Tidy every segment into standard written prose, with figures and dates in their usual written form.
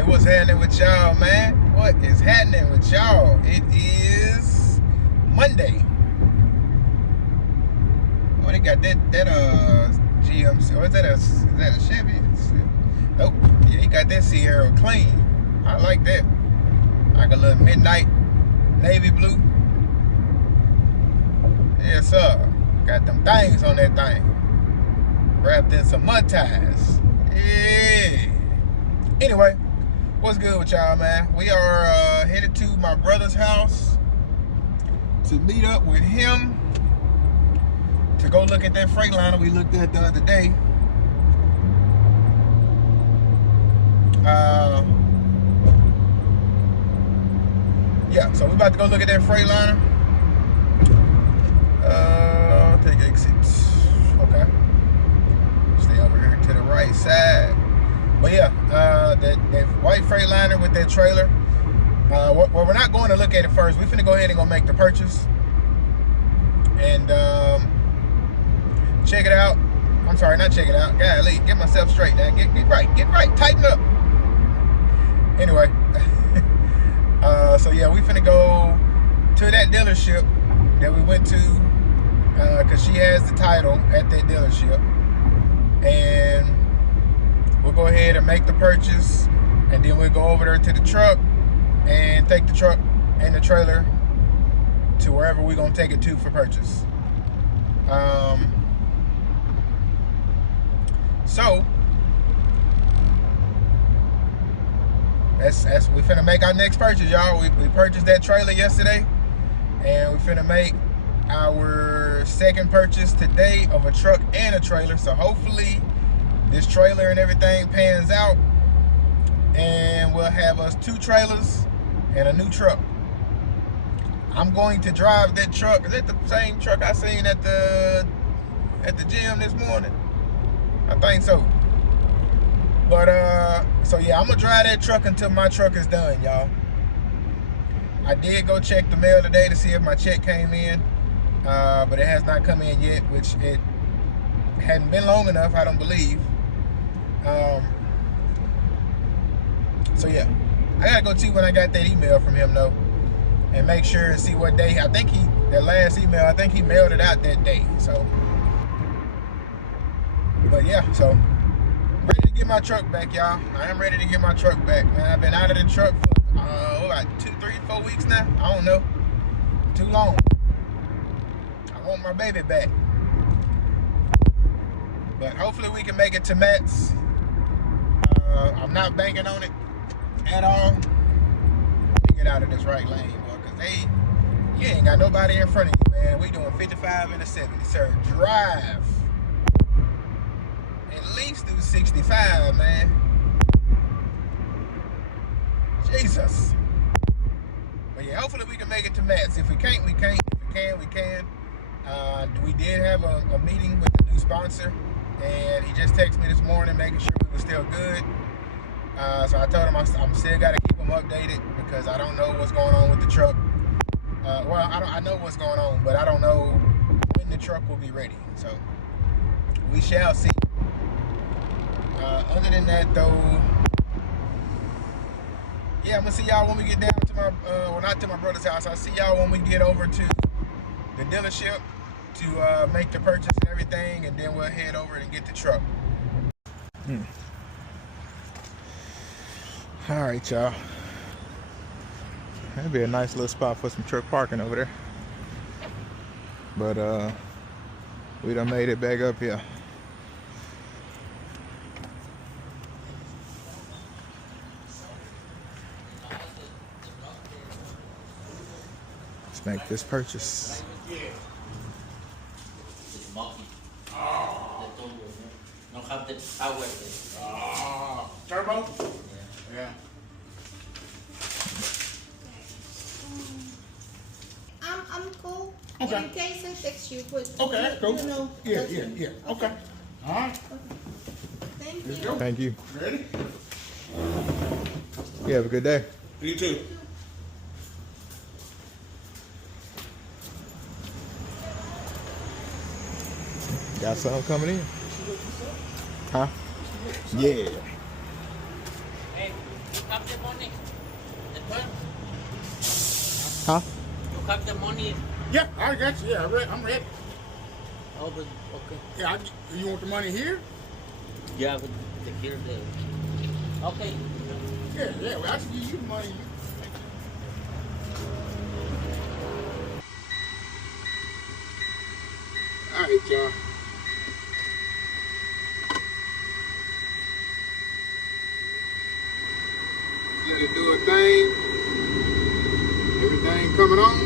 Hey, what's happening with y'all, man? What is happening with y'all? It is Monday. Oh, they got that GMC. Or is that a Chevy? Nope. Yeah, he got that Sierra clean. I like that. Like a little midnight navy blue. Yes, sir. Got them things on that thing. Wrapped in some mud ties. Yeah. Anyway, what's good with y'all, man? We are headed to my brother's house to meet up with him to go look at that Freightliner we looked at the other day. Yeah, so we about to go look at that Freightliner. Take exit. Okay. Stay over here to the right side. But yeah, that white Freightliner with that trailer. Well, we're not going to look at it first. We're finna go ahead and go make the purchase and check it out. I'm sorry, not check it out. Golly, get myself straight now. Get right, tighten up. Anyway, so yeah, we finna go to that dealership that we went to because she has the title at that dealership, and we'll go ahead and make the purchase, and then we'll go over there to the truck and take the truck and the trailer to wherever we're gonna take it to for purchase. So that's we finna make our next purchase, y'all. We purchased that trailer yesterday, and we finna make our second purchase today of a truck and a trailer. So hopefully this trailer and everything pans out, and we'll have us 2 trailers and a new truck. I'm going to drive that truck. Is that the same truck I seen at the gym this morning? I think so. But so yeah, I'm gonna drive that truck until my truck is done, y'all. I did go check the mail today to see if my check came in, but it has not come in yet, which it hadn't been long enough, I don't believe. So yeah, I gotta go see when I got that email from him though, and make sure and see what day. I think that last email, I think he mailed it out that day. So, but yeah, so ready to get my truck back, y'all. I am ready to get my truck back, man. I've been out of the truck for like 2, 3, 4 weeks now. I don't know, too long. I want my baby back. But hopefully we can make it to Matt's. I'm not banking on it at all. Let me get out of this right lane, boy, because you ain't got nobody in front of you, man. We doing 55 and a 70, sir. Drive. At least do 65, man. Jesus. But yeah, hopefully we can make it to Matt's. If we can't, we can't. If we can, we can. We did have a meeting with the new sponsor, and he just texted me this morning making sure we were still good. So I told him I'm still got to keep him updated because I don't know what's going on with the truck. Well, I know what's going on, but I don't know when the truck will be ready. So we shall see. Other than that, though, yeah, I'm gonna see y'all when we get down to my, well, not to my brother's house. I'll see y'all when we get over to the dealership to make the purchase and everything, and then we'll head over and get the truck. All right, y'all. That'd be a nice little spot for some truck parking over there. But we done made it back up here. Let's make this purchase. Turbo? Yeah. I'm cool. Okay. In case I text you, but Okay, cool. you know, Yeah. okay. Okay. All right. Thank Let's you. go. Thank you. Ready? You have a good day. You too. Got something coming in? Huh? Yeah. Hey, Huh? You have the money. Yeah, I got you. Yeah, I'm ready. Oh, but okay. Yeah, you want the money here? Yeah, but the here the. Okay. Yeah, well, I should give you the money. All right, y'all. Let it do a thing. Everything coming on.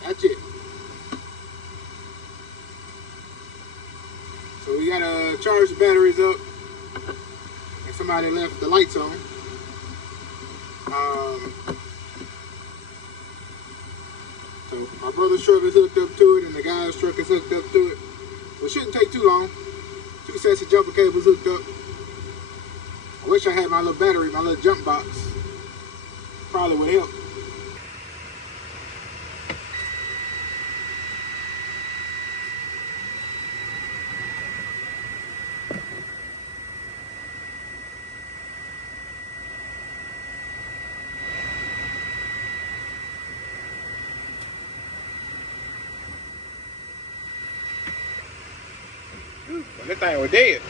That's it. So we gotta charge the batteries up. And somebody left the lights on. So my brother's truck is hooked up to it and the guy's truck is hooked up to it. So it shouldn't take too long. 2 sets of jumper cables hooked up. I wish I had my little battery, my little jump box. Probably would help. Well, that thing was dead.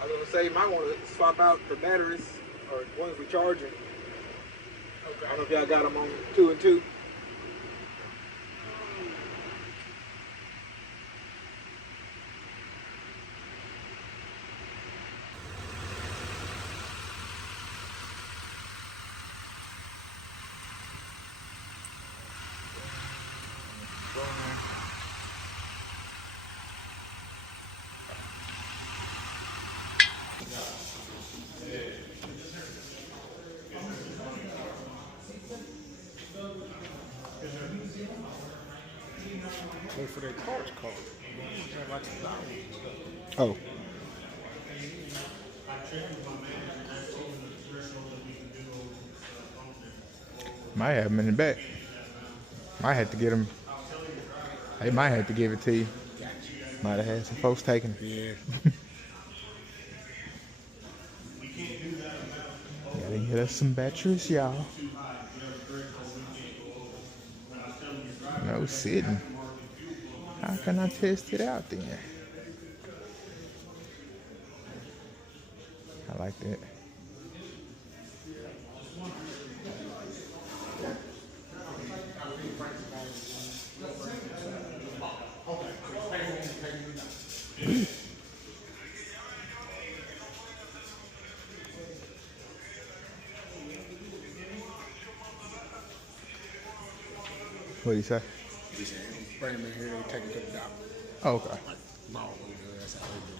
I was gonna say you might want to swap out the batteries or ones we charging. Okay. I don't know if y'all got them on 2 and 2. Wait for that car's call. Oh. Might have them in the back. Might have to get them. They might have to give it to you. Might have had some folks taking it. Yeah. Gotta get us some batteries, y'all. No sitting. How can I test it out then? I like that. What do you say? He said, bring them in here, they take them to the doctor. Oh, okay. Like, no, that's how they do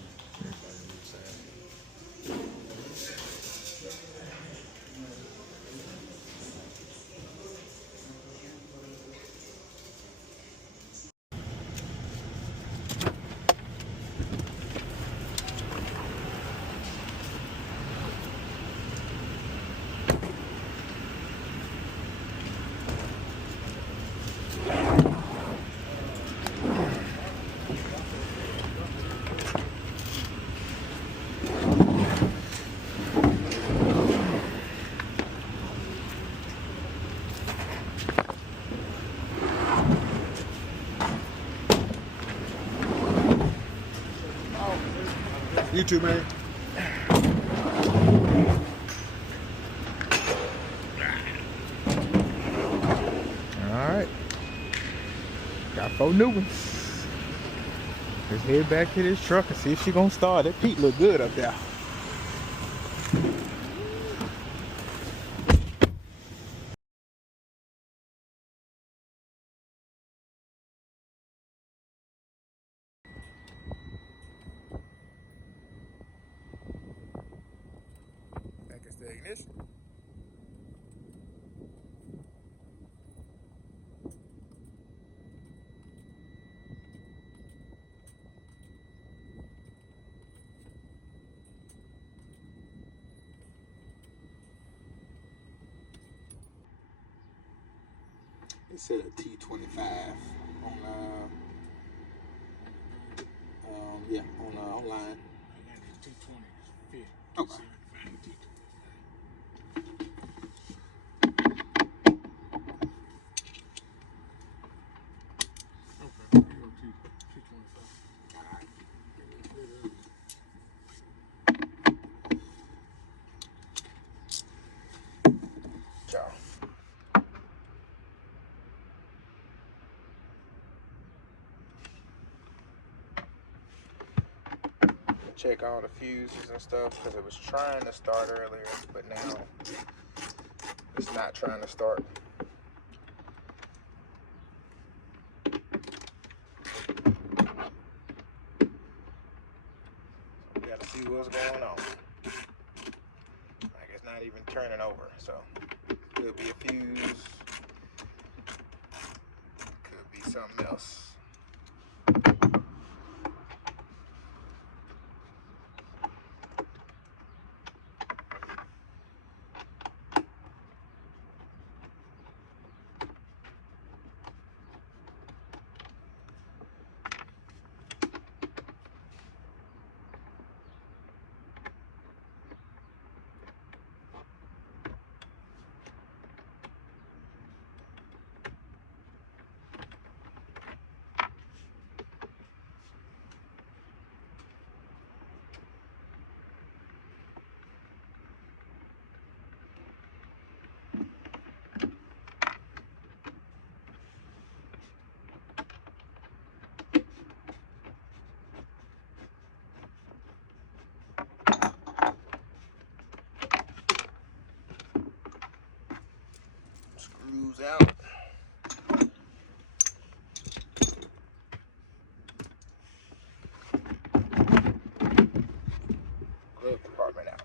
You too, man. Alright. Got 4 new ones. Let's head back to this truck and see if she gonna start. That peat look good up there. Back is the ignition. It said a T25 on yeah, on online. I got the T20 fit. Okay. Okay, here you go, T25. Y'all. Check all the fuses and stuff because it was trying to start earlier, but now it's not trying to start. We gotta see what's going on. Like it's not even turning over, so could be a fuse, could be something else. Screws out. Glove compartment out.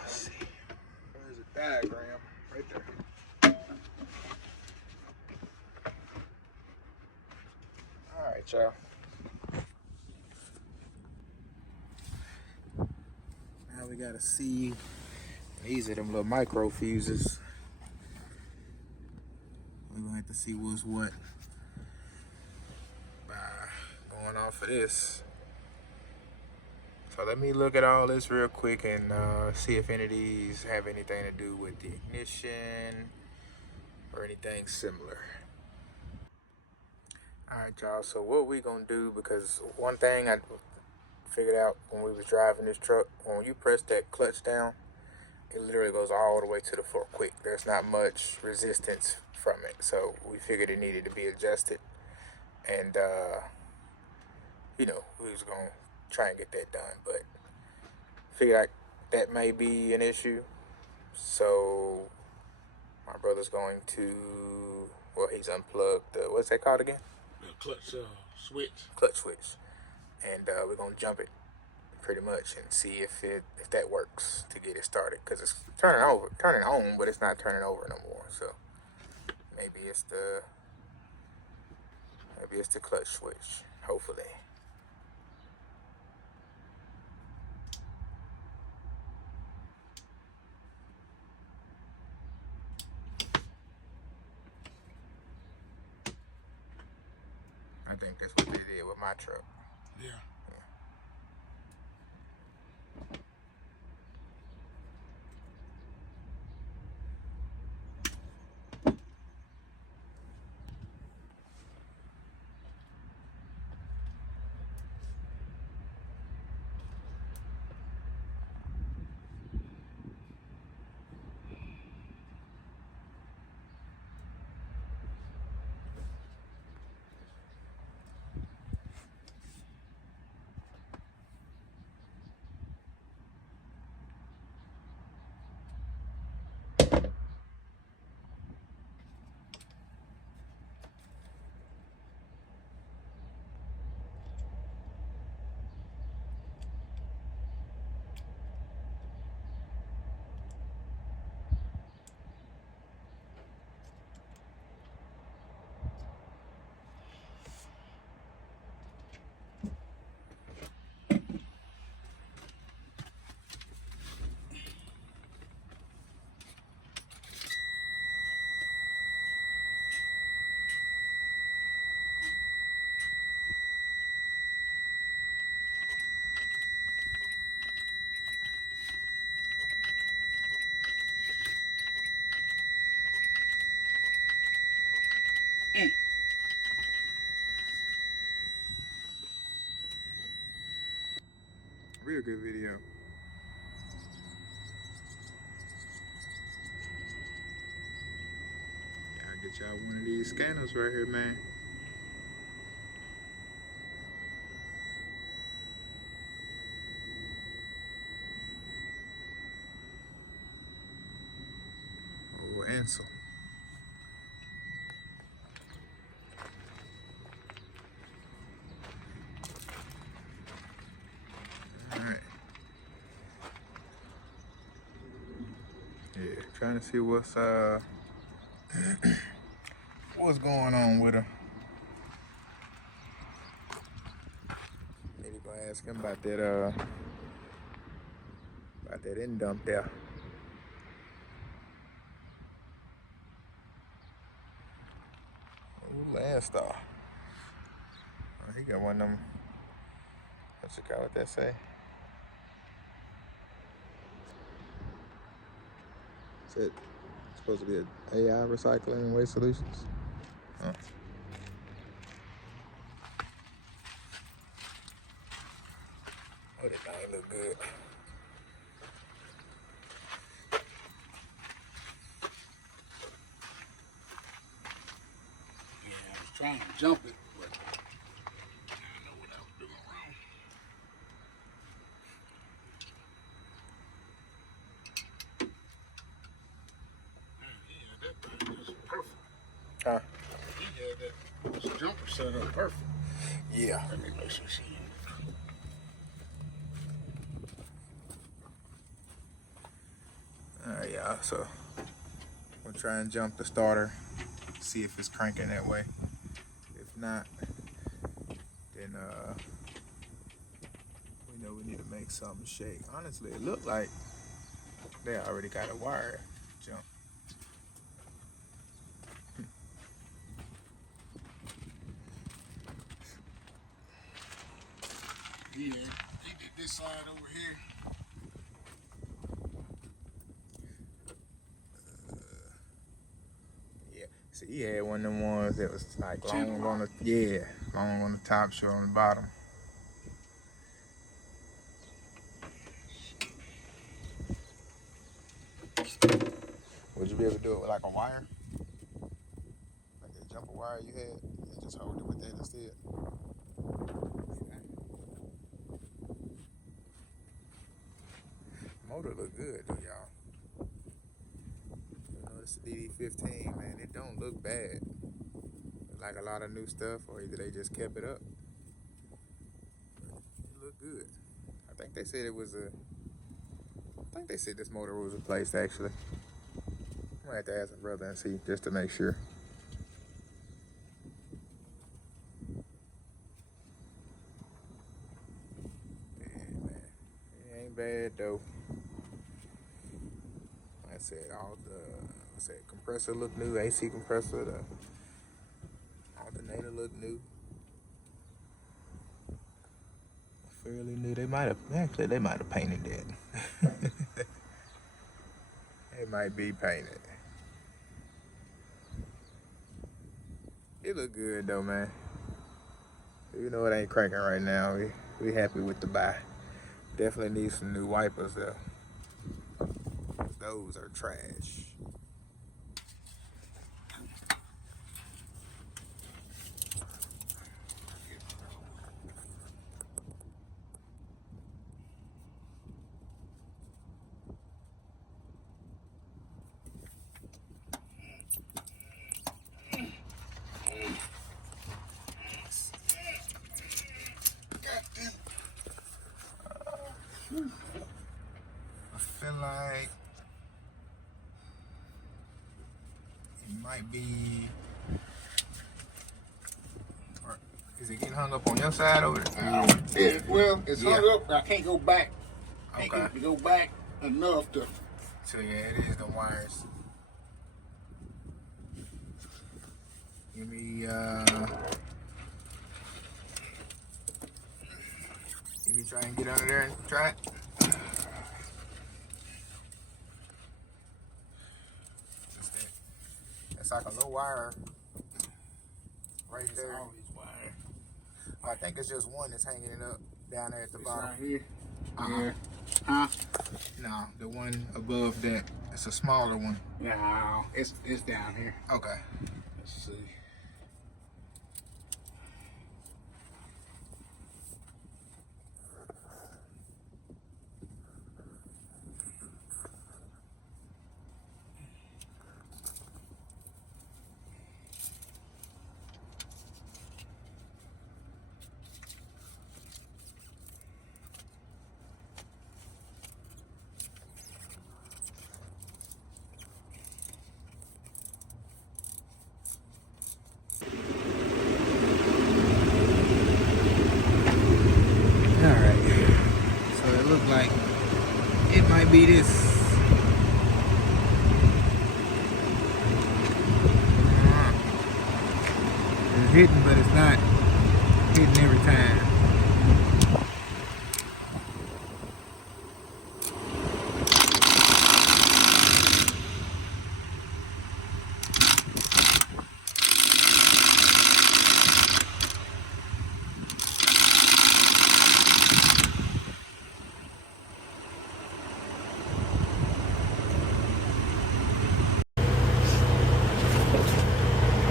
Let's see. There's a diagram right there. All right, y'all. Now we gotta see. These are them little micro fuses. We're gonna have to see what's what by going off of this. So let me look at all this real quick and see if any of these have anything to do with the ignition or anything similar. All right, y'all. So what we gonna do, because one thing I figured out when we was driving this truck, when you press that clutch down, it literally goes all the way to the floor quick. There's not much resistance from it. So we figured it needed to be adjusted. And, you know, we was going to try and get that done. But figured out that may be an issue. So my brother's going to, well, he's unplugged the, what's that called again? The clutch switch. Clutch switch. And we're going to jump it pretty much and see if that works to get it started, because it's turning on, but it's not turning over no more. So maybe it's the clutch switch, hopefully. I think that's what they did with my truck. Yeah. good video. I'll get y'all one of these scanners right here, man. Oh, Ansel. Alright. Yeah, trying to see what's what's going on with her. Maybe gonna ask him about that end dump there. Oh, LANDSTAR. Oh, he got one of them. Let's check out what that say. Is it supposed to be an AI recycling and waste solutions? Huh. Oh, that thing look good. Yeah, I was trying to jump it, but I didn't know what I was doing wrong. Man, yeah, that thing was perfect. Huh? He had that jumper set up perfect. Yeah. Let me make some shit. Alright, y'all, so we'll try and jump the starter, see if it's cranking that way. If not, then we know we need to make something shake. Honestly, it looked like they already got a wire jump. Yeah, he did this side over here. Yeah, see, he had one of them ones that was like long on the long on the top, short on the bottom. Would you be able to do it with like a wire? Like a jumper wire you had, and just hold it with that instead? Motor look good though, y'all. You know, it's a DD15, man. It don't look bad. It's like a lot of new stuff, or either they just kept it up. It look good. I think they said it was I think they said this motor was replaced actually. I'm gonna have to ask my brother and see just to make sure. Yeah, man. It ain't bad though. Like I said, compressor look new, AC compressor, the alternator look new. Fairly new. They might have painted that. It might be painted. It look good though, man. You know it ain't cranking right now. We happy with the buy. Definitely need some new wipers though. Those are trash. I feel like it might be. Or is it getting hung up on your side over there? Well, it's hung up. I can't go back. I Okay. can't go back enough to. So yeah, it is the wires. Give me try and get under there and try it. It's like a little wire right It's there. always wire. I think it's just one that's hanging it up down there at the It's bottom. right here. Yeah. Huh? No, the one above that. It's a smaller one. No, it's down here. Okay. Let's see. Alright. So it looked like it might be this. It's hitting, but it's not hitting every time.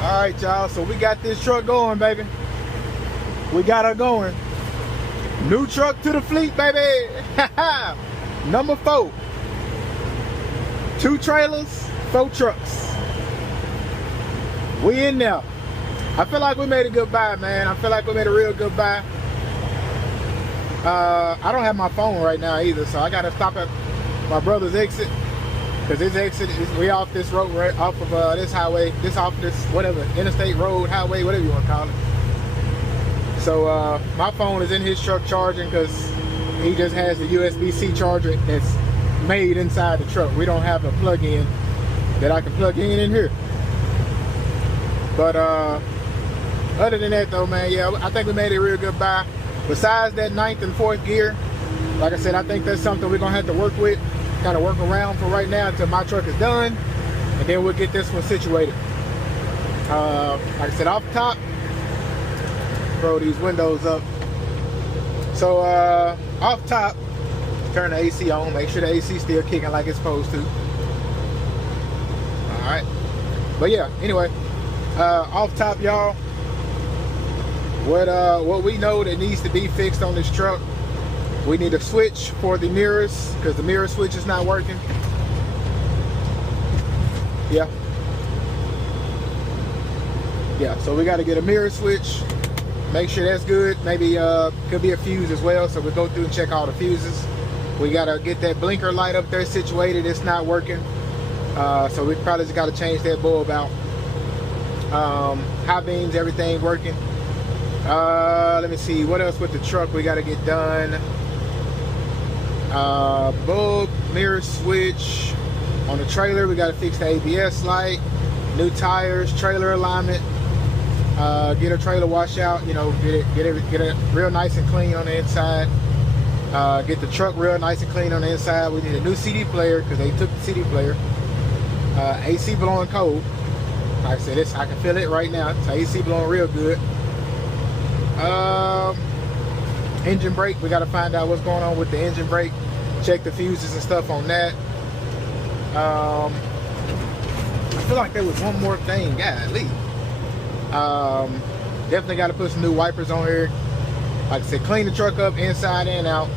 All right, y'all, so we got this truck going, baby. We got her going. New truck to the fleet, baby. Number 4. 2 trailers, 4 trucks. We in there. I feel like we made a good buy, man. I feel like we made a real good buy. I don't have my phone right now either, so I gotta stop at my brother's exit. Because his exit is we off this road, right off of this highway, off this whatever, interstate road, highway, whatever you want to call it. So my phone is in his truck charging because he just has the USB-C charger that's made inside the truck. We don't have a plug-in that I can plug in here. But other than that though, man, yeah, I think we made a real good buy. Besides that 9th and 4th gear, like I said, I think that's something we're gonna have to work with. Kind of work around for right now until my truck is done, and then we'll get this one situated. Like I said, off top, throw these windows up. So off top, turn the AC on, make sure the AC still kicking like it's supposed to. All right, but yeah, anyway, off top, y'all, what we know that needs to be fixed on this truck. We need a switch for the mirrors because the mirror switch is not working. Yeah. Yeah, so we got to get a mirror switch. Make sure that's good. Maybe could be a fuse as well. So we'll go through and check all the fuses. We got to get that blinker light up there situated. It's not working. So we probably just got to change that bulb out. High beams, everything working. Let me see. What else with the truck we got to get done? Bulb, mirror switch. On the trailer we got to fix the ABS light, new tires, trailer alignment, get a trailer washout, you know, get it real nice and clean on the inside, get the truck real nice and clean on the inside. We need a new CD player because they took the CD player. AC blowing cold, like I said, I can feel it right now. So AC blowing real good. Engine brake, we got to find out what's going on with the engine brake, check the fuses and stuff on that. I feel like there was one more thing, golly. Definitely got to put some new wipers on here. Like I said, clean the truck up inside and out.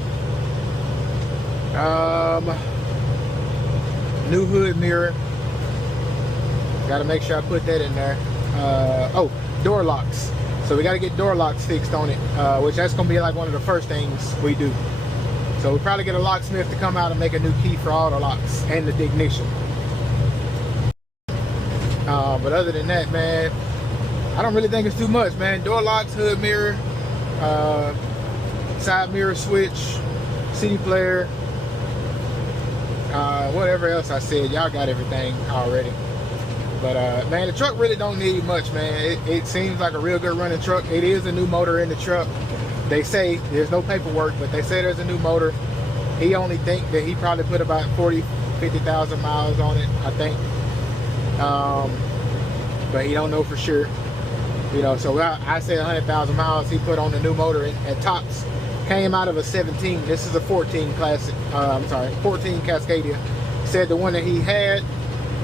New hood mirror, got to make sure I put that in there. Oh, door locks. So we got to get door locks fixed on it, which that's going to be like one of the first things we do. So we'll probably get a locksmith to come out and make a new key for all the locks and the ignition. But other than that, man, I don't really think it's too much, man. Door locks, hood mirror, side mirror switch, CD player, whatever else I said. Y'all got everything already. But man, the truck really don't need much, man. It seems like a real good running truck. It is a new motor in the truck. They say there's no paperwork, but they say there's a new motor. He only think that he probably put about 50,000 miles on it, I think. But he don't know for sure. You know, so I say 100,000 miles he put on the new motor at tops. came out of a 17. This is a 14 classic. 14 Cascadia. Said the one that he had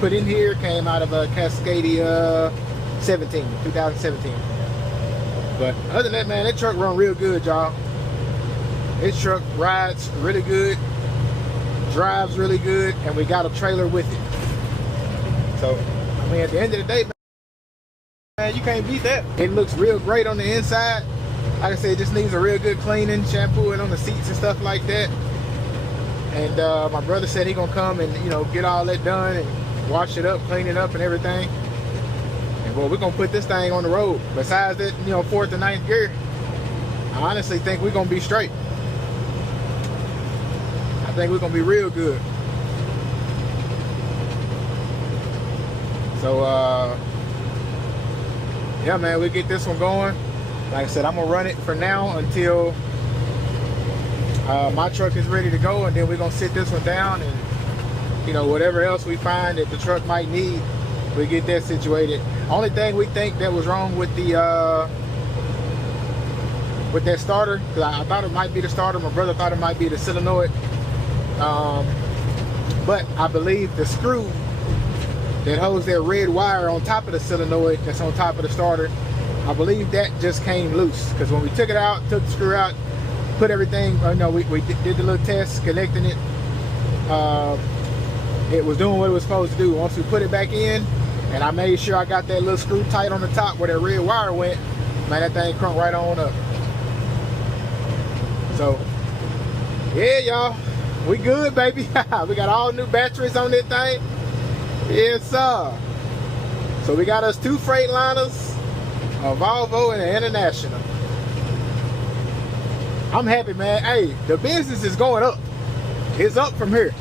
put in here came out of a Cascadia 17, 2017. But other than that, man, that truck run real good, y'all. This truck rides really good, drives really good, and we got a trailer with it. So, I mean, at the end of the day, man, you can't beat that. It looks real great on the inside. Like I said, it just needs a real good cleaning, shampooing on the seats and stuff like that. And my brother said he gonna come and, you know, get all that done and wash it up, clean it up and everything. And well, we're gonna put this thing on the road. Besides that, you know, 4th and 9th gear, I honestly think we're gonna be straight. I think we're gonna be real good. So yeah, man, we get this one going. Like I said, I'm gonna run it for now until my truck is ready to go, and then we're gonna sit this one down, and you know, whatever else we find that the truck might need, we get that situated. Only thing we think that was wrong with the with that starter, because I thought it might be the starter, my brother thought it might be the solenoid, but I believe the screw that holds that red wire on top of the solenoid that's on top of the starter, I believe that just came loose. Because when we took it out, took the screw out, put everything, we did the little test connecting it, it was doing what it was supposed to do. Once we put it back in, and I made sure I got that little screw tight on the top where that red wire went, man, that thing crunked right on up. So yeah, y'all, we good, baby. We got all new batteries on this thing. Yes, sir. So we got us 2 Freightliners, a Volvo, and an International. I'm happy, man. Hey, the business is going up. It's up from here.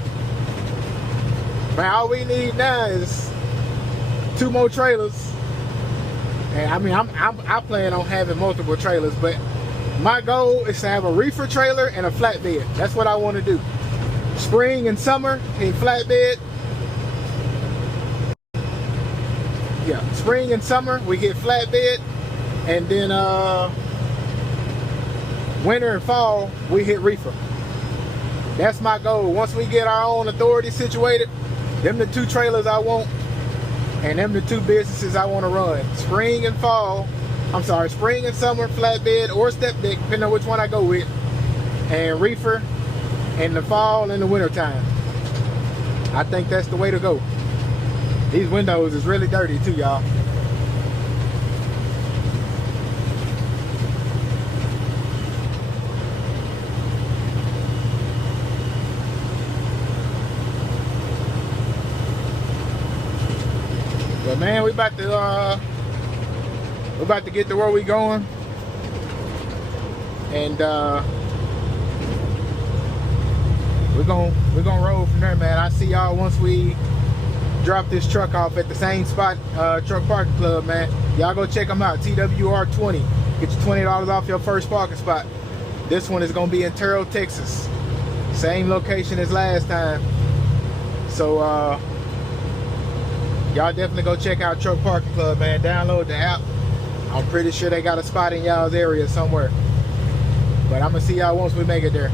Man, all we need now is 2 more trailers. And I mean, I plan on having multiple trailers, but my goal is to have a reefer trailer and a flatbed. That's what I want to do. Spring and summer in flatbed. Yeah, spring and summer we get flatbed, and then winter and fall we hit reefer. That's my goal. Once we get our own authority situated, them the 2 trailers I want, and them the 2 businesses I want to run. Spring and fall, spring and summer flatbed or step deck, depending on which one I go with, and reefer in the fall and the winter time. I think that's the way to go. These windows is really dirty too, y'all. But man, we about to get to where we going, and we're gonna roll from there, man. I see y'all once we drop this truck off at the same spot, Truck Parking Club, man. Y'all go check them out, TWR20. Get you $20 off your first parking spot. This one is gonna be in Terrell, Texas. Same location as last time. So y'all definitely go check out Truck Parking Club, man. Download the app. I'm pretty sure they got a spot in y'all's area somewhere. But I'm gonna see y'all once we make it there.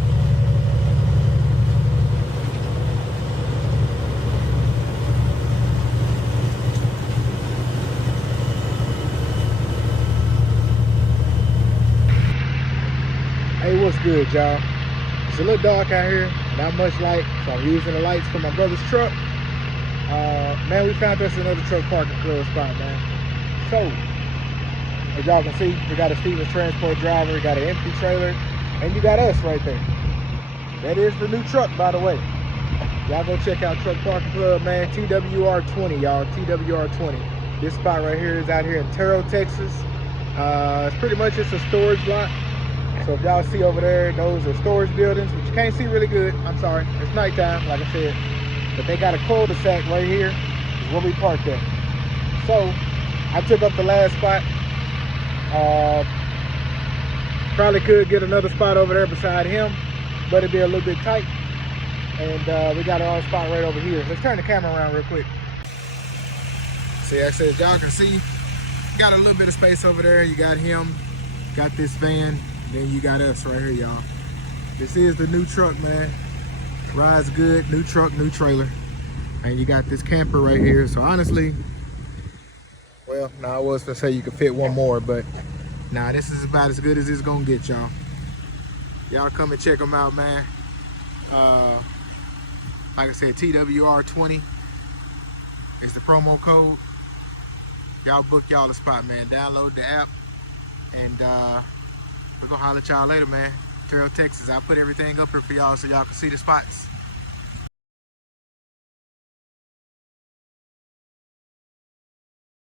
Hey, what's good, y'all? It's a little dark out here, not much light, so I'm using the lights for my brother's truck. Man, we found us another Truck Parking Club spot, man. So, as y'all can see, we got a Stevens Transport driver, we got an empty trailer, and you got us right there. That is the new truck, by the way. Y'all go check out Truck Parking Club, man. TWR20, y'all, TWR20. This spot right here is out here in Terrell, Texas. It's pretty much just a storage lot. So if y'all see over there, those are storage buildings, which you can't see really good. I'm sorry, it's nighttime, like I said. But they got a cul-de-sac right here, is where we parked at. So I took up the last spot. Probably could get another spot over there beside him, but it'd be a little bit tight. And we got our own spot right over here. Let's turn the camera around real quick. See, like I said, y'all can see, got a little bit of space over there. You got him, got this van, then you got us right here, y'all. This is the new truck, man. Rides good, new truck, new trailer. And you got this camper right here. So honestly, well, now I was gonna say you could fit one more, but nah, this is about as good as it's gonna get, y'all. Y'all come and check them out, man. Like I said, TWR20 is the promo code. Y'all book y'all a spot, man. Download the app, and we're gonna holler at y'all later, man. Terrell, Texas. I'll put everything up here for y'all so y'all can see the spots.